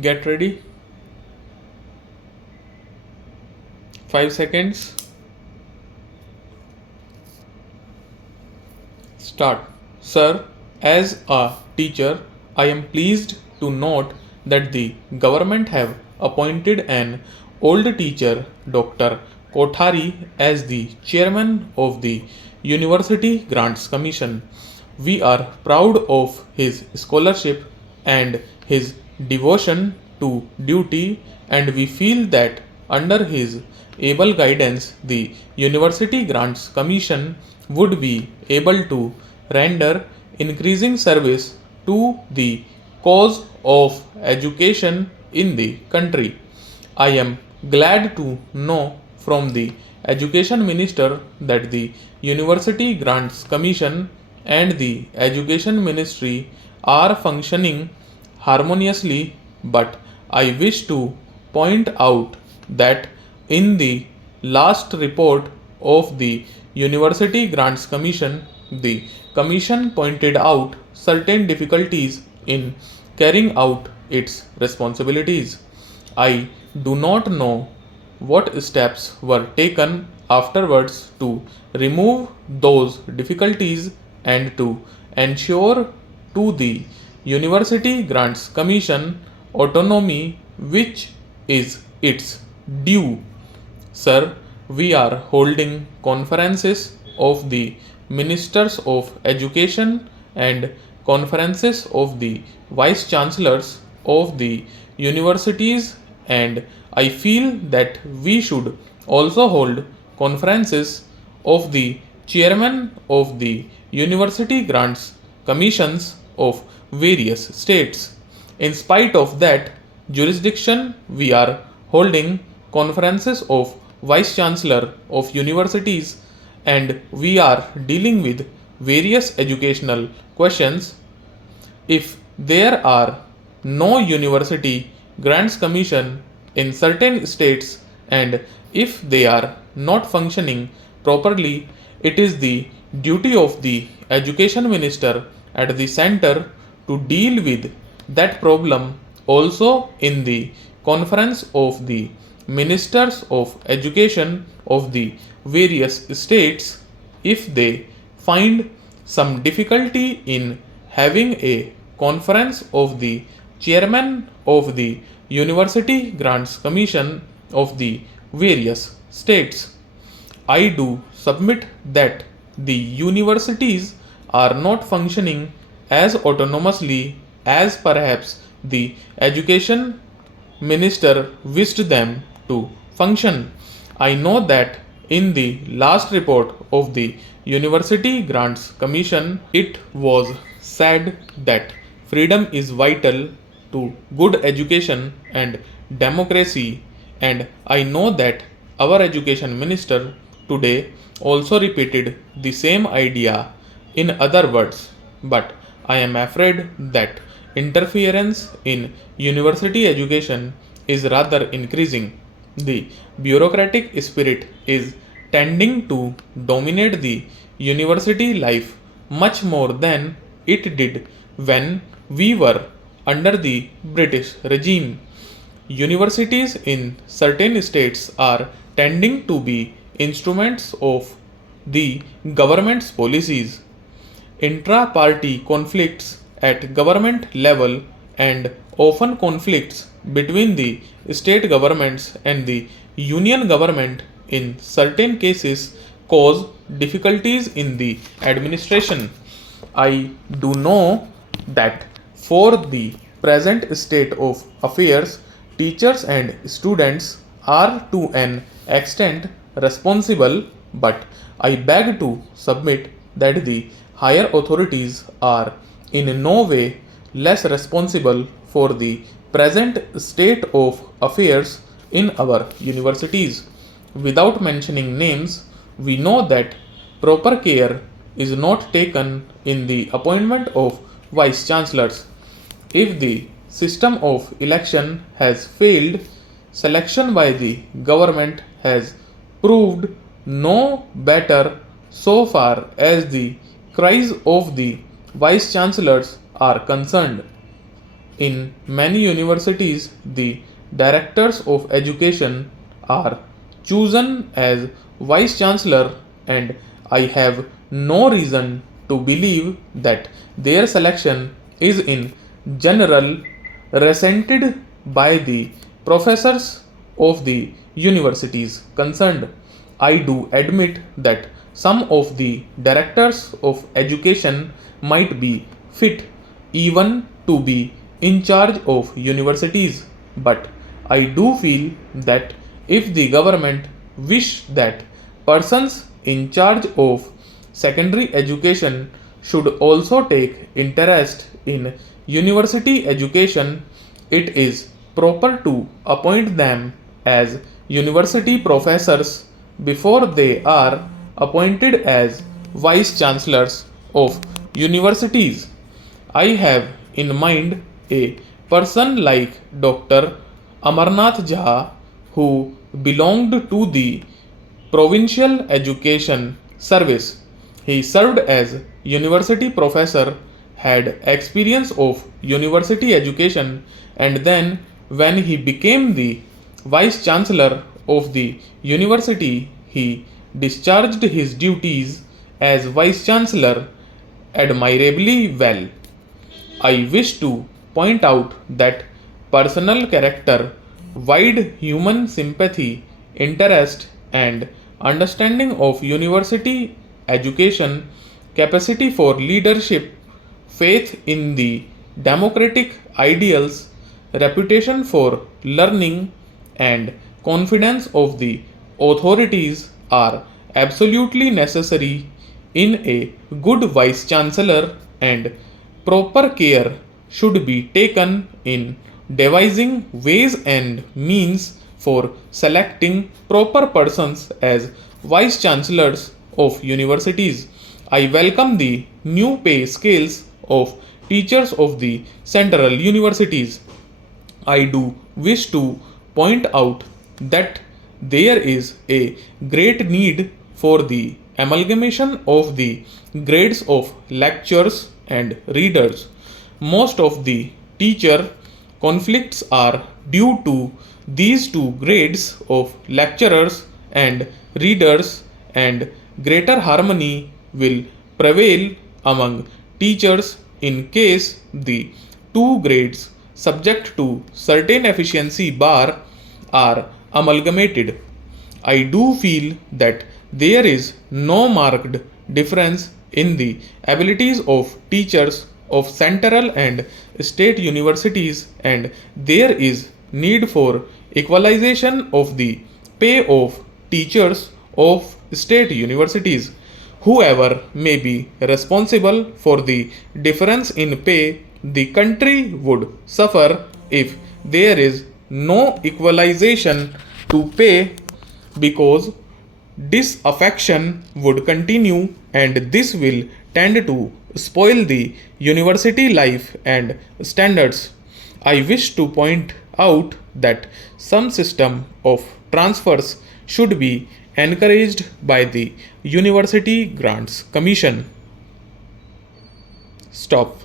Get ready. 5 seconds. Start. Sir, as a teacher, I am pleased to note that the government have appointed an old teacher, Dr. Kothari, as the chairman of the University Grants Commission. We are proud of his scholarship and his devotion to duty, and we feel that under his able guidance, the University Grants Commission would be able to render increasing service to the cause of education in the country. I am glad to know from the Education Minister that the University Grants Commission and the Education Ministry are functioning harmoniously, but I wish to point out that in the last report of the University Grants Commission, the Commission pointed out certain difficulties in carrying out its responsibilities. I do not know what steps were taken afterwards to remove those difficulties and to ensure to the University Grants Commission autonomy which is its due. Sir, we are holding conferences of the Ministers of Education and conferences of the Vice Chancellors of the universities, and I feel that we should also hold conferences of the chairman of the University Grants Commissions of various states. In spite of that jurisdiction, we are holding conferences of Vice Chancellor of universities, and we are dealing with various educational questions. If there are no University Grants Commission in certain states, and if they are not functioning properly, it is the duty of the Education Minister at the center to deal with that problem also in the conference of the ministers of education of the various states. If they find some difficulty in having a conference of the chairman of the University Grants Commission of the various states, I do submit that the universities are not functioning as autonomously as perhaps the education minister wished them to function. I know that in the last report of the University Grants Commission, it was said that freedom is vital to good education and democracy, and I know that our education minister today also repeated the same idea in other words, but I am afraid that interference in university education is rather increasing. The bureaucratic spirit is tending to dominate the university life much more than it did when we were under the British regime. Universities in certain states are tending to be instruments of the government's policies. Intra party conflicts at government level and often conflicts between the state governments and the union government in certain cases cause difficulties in the administration. I do know that for the present state of affairs, teachers and students are to an extent responsible, but I beg to submit that the higher authorities are in no way less responsible for the present state of affairs in our universities. Without mentioning names, we know that proper care is not taken in the appointment of vice chancellors. If the system of election has failed, selection by the government has proved no better so far as the cries of the vice chancellors are concerned. in many universities, the directors of education are chosen as vice chancellor, and I have no reason to believe that their selection is in general resented by the professors of the universities concerned. I do admit that some of the directors of education might be fit even to be in charge of universities, but I do feel that if the government wish that persons in charge of secondary education should also take interest in university education, it is proper to appoint them as university professors before they are appointed as vice chancellors of universities. I have in mind a person like Dr. Amarnath Jha, who belonged to the Provincial Education Service. He served as university professor, had experience of university education, and then, when he became the vice chancellor of the university, he discharged his duties as vice chancellor admirably well. I wish to point out that personal character, wide human sympathy, interest, and understanding of university education, capacity for leadership, faith in the democratic ideals, reputation for learning, and confidence of the authorities are absolutely necessary in a good vice chancellor, and proper care should be taken in devising ways and means for selecting proper persons as vice chancellors of universities. I welcome the new pay scales of teachers of the central universities. I do wish to point out that there is a great need for the amalgamation of the grades of lecturers and readers. Most of the teacher conflicts are due to these two grades of lecturers and readers, and greater harmony will prevail among teachers in case the two grades subject to certain efficiency bar are amalgamated. I do feel that there is no marked difference in the abilities of teachers of central and state universities, and there is need for equalization of the pay of teachers of state universities. Whoever may be responsible for the difference in pay, the country would suffer if there is no equalization to pay, because disaffection would continue, and this will tend to spoil the university life and standards. I wish to point out that some system of transfers should be encouraged by the University Grants Commission. Stop.